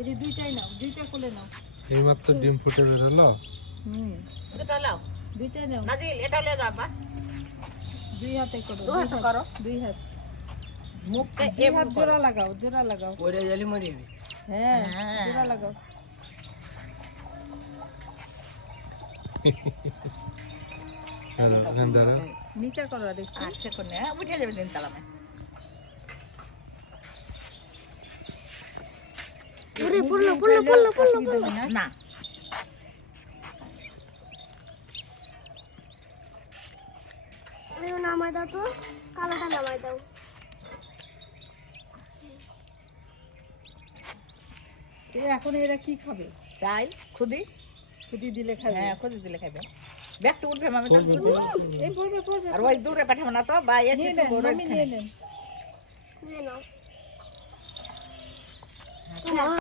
ওই যে দুইটাই নাও দুইটা কোলে নাও। এইমাত্র ডিম ফুটে বেরোলো হুম। দুটো লাও দুইটাই নাও। নাজিল এটা লে বা দুই হাতে করো দুই হাতে করো। দুই হাত। দুই এমন হাত জোড়া লাগাও জোড়া লাগাও। জালি মরে হ্যাঁ হ্যাঁ। জোড়া লাগাও। নিচে করো আর একটু। আচ্ছা কোনে উঠে যাবে দিন তালামে পড়ল পড়ল পড়ল পড়ল না। নামাই দাও তো কালোটা নামাই দাও। এখন এরা কি খাবে? চাই খুদি? খুদি দিলে খাবে। হ্যাঁ খুদি দিলে খাবে। ব্যাগটা উঠবে মামি আর ওই দূরে পাঠাবো না তো বা নিয়ে নেন। নিয়ে নাও।